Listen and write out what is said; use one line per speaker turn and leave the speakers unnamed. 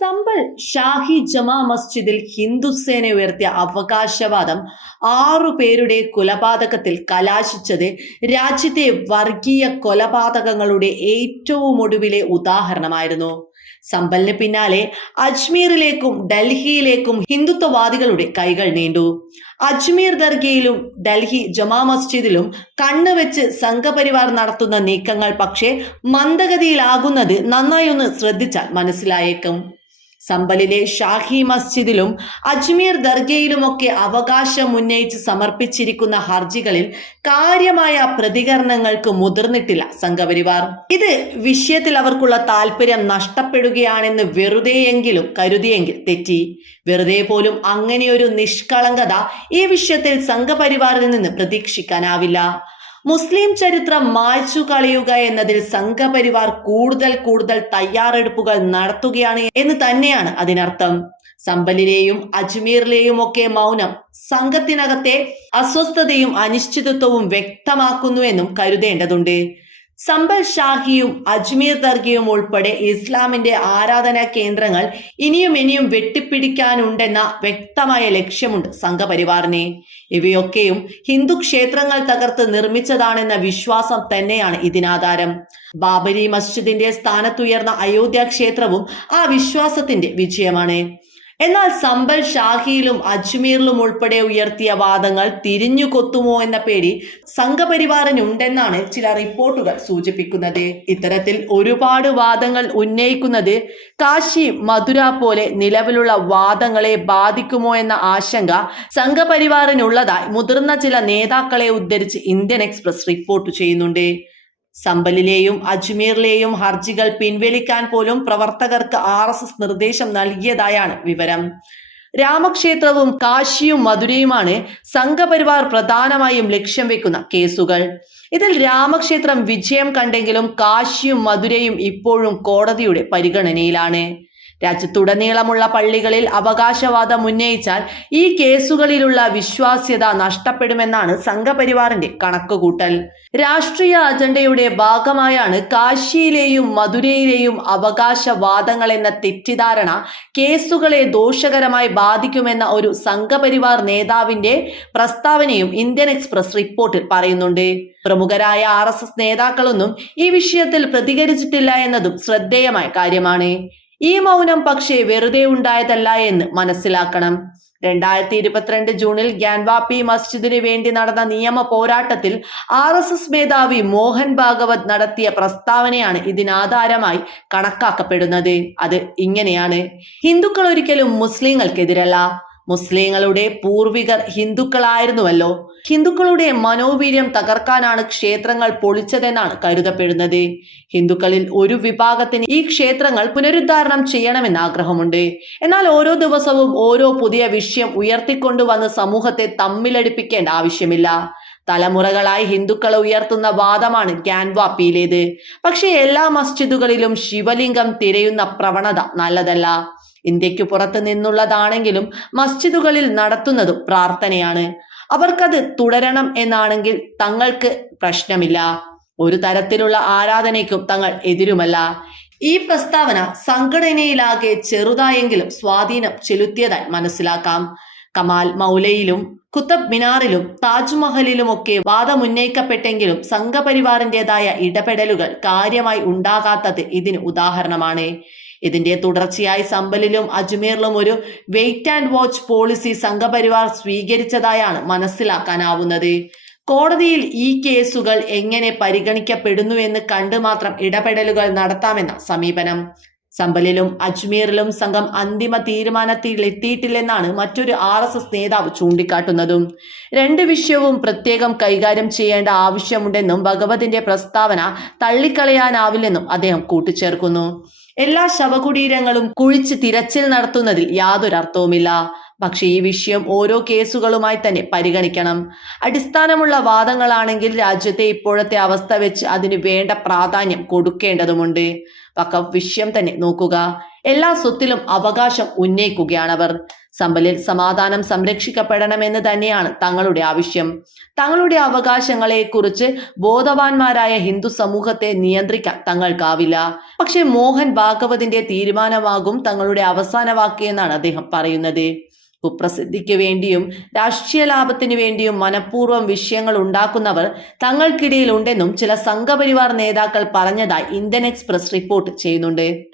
സമ്പൽ ഷാഹി ജമാ മസ്ജിദിൽ ഹിന്ദുസേന ഉയർത്തിയ അവകാശവാദം ആറു പേരുടെ കൊലപാതകത്തിൽ കലാശിച്ചത് രാജ്യത്തെ വർഗീയ കൊലപാതകങ്ങളുടെ ഏറ്റവും ഒടുവിലെ ഉദാഹരണമായിരുന്നു. സമ്പലിന് പിന്നാലെ അജ്മീറിലേക്കും ഡൽഹിയിലേക്കും ഹിന്ദുത്വവാദികളുടെ കൈകൾ നീണ്ടു. അജ്മീർ ദർഗയിലും ഡൽഹി ജമാ മസ്ജിദിലും കണ്ണുവെച്ച് സംഘപരിവാർ നടത്തുന്ന നീക്കങ്ങൾ പക്ഷേ മന്ദഗതിയിലാകുന്നത് നന്നായി ഒന്ന് ശ്രദ്ധിച്ചാൽ മനസ്സിലായേക്കും. സമ്പലിലെ ഷാഹി മസ്ജിദിലും അജ്മീർ ദർഗയിലുമൊക്കെ അവകാശം ഉന്നയിച്ച് സമർപ്പിച്ചിരിക്കുന്ന ഹർജികളിൽ കാര്യമായ പ്രതികരണങ്ങൾക്ക് മുതിർന്നിട്ടില്ല സംഘപരിവാർ. ഇത് വിഷയത്തിൽ അവർക്കുള്ള താല്പര്യം നഷ്ടപ്പെടുകയാണെന്ന് വെറുതെയെങ്കിലും കരുതിയെങ്കിൽ തെറ്റി. വെറുതെ പോലും അങ്ങനെയൊരു നിഷ്കളങ്കത ഈ വിഷയത്തിൽ സംഘപരിവാറിൽ നിന്ന് പ്രതീക്ഷിക്കാനാവില്ല. മുസ്ലിം ചരിത്രം മായ്ച്ചു കളയുക എന്നതിൽ സംഘപരിവാർ കൂടുതൽ കൂടുതൽ തയ്യാറെടുപ്പുകൾ നടത്തുകയാണ് എന്ന് തന്നെയാണ് അതിനർത്ഥം. സമ്പലിലെയും അജ്മീറിലെയും ഒക്കെ മൗനം സംഘത്തിനകത്തെ അസ്വസ്ഥതയും അനിശ്ചിതത്വവും വ്യക്തമാക്കുന്നു എന്നും കരുതേണ്ടതുണ്ട്. സമ്പൽ ഷാഹിയും അജ്മീർ ദർഗയും ഉൾപ്പെടെ ഇസ്ലാമിന്റെ ആരാധനാ കേന്ദ്രങ്ങൾ ഇനിയും ഇനിയും വെട്ടിപ്പിടിക്കാനുണ്ടെന്ന വ്യക്തമായ ലക്ഷ്യമുണ്ട് സംഘപരിവാറിനെ. ഇവയൊക്കെയും ഹിന്ദു ക്ഷേത്രങ്ങൾ തകർത്ത് നിർമ്മിച്ചതാണെന്ന വിശ്വാസം തന്നെയാണ് ഇതിനാധാരം. ബാബരി മസ്ജിദിന്റെ സ്ഥാനത്തുയർന്ന അയോധ്യ ക്ഷേത്രവും ആ വിശ്വാസത്തിന്റെ വിജയമാണ്. എന്നാൽ സമ്പൽ ഷാഹിയിലും അജ്മീറിലും ഉൾപ്പെടെ ഉയർത്തിയ വാദങ്ങൾ തിരിഞ്ഞു കൊത്തുമോ എന്ന പേടി സംഘപരിവാറിനുണ്ടെന്നാണ് ചില റിപ്പോർട്ടുകൾ സൂചിപ്പിക്കുന്നത്. ഇത്തരത്തിൽ ഒരുപാട് വാദങ്ങൾ ഉന്നയിക്കുന്നത് കാശി മധുര പോലെ നിലവിലുള്ള വാദങ്ങളെ ബാധിക്കുമോ എന്ന ആശങ്ക സംഘപരിവാറിനുള്ളതായി മുതിർന്ന ചില നേതാക്കളെ ഉദ്ധരിച്ച് ഇന്ത്യൻ എക്സ്പ്രസ് റിപ്പോർട്ട് ചെയ്യുന്നുണ്ട്. സമ്പലിലെയും അജ്മീറിലെയും ഹർജികൾ പിൻവലിക്കാൻ പോലും പ്രവർത്തകർക്ക് ആർ എസ് എസ് നിർദ്ദേശം നൽകിയതായാണ് വിവരം. രാമക്ഷേത്രവും കാശിയും മധുരയുമാണ് സംഘപരിവാർ പ്രധാനമായും ലക്ഷ്യം വെക്കുന്ന കേസുകൾ. ഇതിൽ രാമക്ഷേത്രം വിജയം കണ്ടെങ്കിലും കാശിയും മധുരയും ഇപ്പോഴും കോടതിയുടെ പരിഗണനയിലാണ്. രാജ്യത്തുടനീളമുള്ള പള്ളികളിൽ അവകാശവാദം ഉന്നയിച്ചാൽ ഈ കേസുകളിലുള്ള വിശ്വാസ്യത നഷ്ടപ്പെടുമെന്നാണ് സംഘപരിവാറിന്റെ കണക്കുകൂട്ടൽ. രാഷ്ട്രീയ അജണ്ടയുടെ ഭാഗമായാണ് കാശിയിലെയും മധുരയിലെയും അവകാശവാദങ്ങൾ എന്ന തെറ്റിദ്ധാരണ കേസുകളെ ദോഷകരമായി ബാധിക്കുമെന്ന ഒരു സംഘപരിവാർ നേതാവിന്റെ പ്രസ്താവനയും ഇന്ത്യൻ എക്സ്പ്രസ് റിപ്പോർട്ടിൽ പറയുന്നുണ്ട്. പ്രമുഖരായ ആർ നേതാക്കളൊന്നും ഈ വിഷയത്തിൽ പ്രതികരിച്ചിട്ടില്ല എന്നതും ശ്രദ്ധേയമായ കാര്യമാണ്. ഈ മൗനം പക്ഷേ വെറുതെ ഉണ്ടായതല്ല എന്ന് മനസ്സിലാക്കണം. രണ്ടായിരത്തി ഇരുപത്തിരണ്ട് ജൂണിൽ ഗ്യാൻവാപ്പി മസ്ജിദിന് വേണ്ടി നടന്ന നിയമ പോരാട്ടത്തിൽ ആർ എസ് എസ് മേധാവി മോഹൻ ഭാഗവത് നടത്തിയ പ്രസ്താവനയാണ് ഇതിനാധാരമായി കണക്കാക്കപ്പെടുന്നത്. അത് ഇങ്ങനെയാണ്. ഹിന്ദുക്കൾ ഒരിക്കലും മുസ്ലിങ്ങൾക്കെതിരല്ല. മുസ്ലിങ്ങളുടെ പൂർവികർ ഹിന്ദുക്കളായിരുന്നുവല്ലോ. ഹിന്ദുക്കളുടെ മനോവീര്യം തകർക്കാനാണ് ക്ഷേത്രങ്ങൾ പൊളിച്ചതെന്നാണ് കരുതപ്പെടുന്നത്. ഹിന്ദുക്കളിൽ ഒരു വിഭാഗത്തിന് ഈ ക്ഷേത്രങ്ങൾ പുനരുദ്ധാരണം ചെയ്യണമെന്ന് ആഗ്രഹമുണ്ട്. എന്നാൽ ഓരോ ദിവസവും ഓരോ പുതിയ വിഷയം ഉയർത്തിക്കൊണ്ടുവന്ന് സമൂഹത്തെ തമ്മിലടിപ്പിക്കേണ്ട ആവശ്യമില്ല. തലമുറകളായി ഹിന്ദുക്കളെ ഉയർത്തുന്ന വാദമാണ് ഗ്യാൻവാപ്പിയിലേത് പക്ഷേ എല്ലാ മസ്ജിദുകളിലും ശിവലിംഗം തിരയുന്ന പ്രവണത നല്ലതല്ല. ഇന്ത്യയ്ക്ക് പുറത്ത് നിന്നുള്ളതാണെങ്കിലും മസ്ജിദുകളിൽ നടത്തുന്നതും പ്രാർത്ഥനയാണ്. അവർക്കത് തുടരണം എന്നാണെങ്കിൽ തങ്ങൾക്ക് പ്രശ്നമില്ല. ഒരു തരത്തിലുള്ള ആരാധനയ്ക്കും തങ്ങൾ എതിരുമല്ല. ഈ പ്രസ്താവന സംഘടനയിലാകെ ചെറുതായെങ്കിലും സ്വാധീനം ചെലുത്തിയതായി മനസ്സിലാക്കാം. കമാൽ മൗലയിലും കുത്തബ് മിനാറിലും താജ്മഹലിലുമൊക്കെ വാദമുന്നയിക്കപ്പെട്ടെങ്കിലും സംഘപരിവാറിന്റെതായ ഇടപെടലുകൾ കാര്യമായി ഉണ്ടാകാത്തത് ഇതിന് ഉദാഹരണമാണ്. ഇതിന്റെ തുടർച്ചയായി സമ്പലിലും അജ്മീറിലും ഒരു wait and watch policy Sangh Parivar സ്വീകരിച്ചതായാണ് മനസ്സിലാക്കാനാവുന്നത്. കോടതിയിൽ ഈ കേസുകൾ എങ്ങനെ പരിഗണിക്കപ്പെടുന്നു എന്ന് കണ്ടു മാത്രം ഇടപെടലുകൾ നടത്താമെന്ന സമീപനം. സമ്പലിലും അജ്മീറിലും സംഘം അന്തിമ തീരുമാനത്തിൽ എത്തിയിട്ടില്ലെന്നാണ് മറ്റൊരു ആർ എസ് എസ് നേതാവ് ചൂണ്ടിക്കാട്ടുന്നതും. രണ്ട് വിഷയവും പ്രത്യേകം കൈകാര്യം ചെയ്യേണ്ട ആവശ്യമുണ്ടെന്നും ഭഗവതിന്റെ പ്രസ്താവന തള്ളിക്കളയാനാവില്ലെന്നും അദ്ദേഹം കൂട്ടിച്ചേർക്കുന്നു. എല്ലാ ശവകുടീരങ്ങളും കുഴിച്ച് തിരച്ചിൽ നടത്തുന്നതിൽ യാതൊരു അർത്ഥവുമില്ല പക്ഷേ ഈ വിഷയം ഓരോ കേസുകളുമായി തന്നെ പരിഗണിക്കണം. അടിസ്ഥാനമുള്ള വാദങ്ങളാണെങ്കിൽ രാജ്യത്തെ ഇപ്പോഴത്തെ അവസ്ഥ വെച്ച് അതിന് വേണ്ട പ്രാധാന്യം കൊടുക്കേണ്ടതുമുണ്ട്. വഖഫ് വിഷയം തന്നെ നോക്കുക. എല്ലാ സ്വത്തിലും അവകാശം ഉന്നയിക്കുകയാണവർ. സമ്പലിൽ സമാധാനം സംരക്ഷിക്കപ്പെടണമെന്ന് തന്നെയാണ് തങ്ങളുടെ ആവശ്യം. തങ്ങളുടെ അവകാശങ്ങളെ കുറിച്ച് ബോധവാന്മാരായ ഹിന്ദു സമൂഹത്തെ നിയന്ത്രിക്കാൻ തങ്ങൾക്കാവില്ല. പക്ഷെ മോഹൻ ഭാഗവതിന്റെ തീരുമാനമാകും തങ്ങളുടെ അവസാന വാക്ക് എന്നാണ് അദ്ദേഹം പറയുന്നത്. കുപ്രസിദ്ധിക്ക് വേണ്ടിയും രാഷ്ട്രീയ ലാഭത്തിന് വേണ്ടിയും മനഃപൂർവം വിഷയങ്ങൾ ഉണ്ടാക്കുന്നവർ തങ്ങൾക്കിടയിൽ ഉണ്ടെന്നും ചില സംഘപരിവാർ നേതാക്കൾ പറഞ്ഞതായി ഇന്ത്യൻ എക്സ്പ്രസ് റിപ്പോർട്ട് ചെയ്യുന്നുണ്ട്.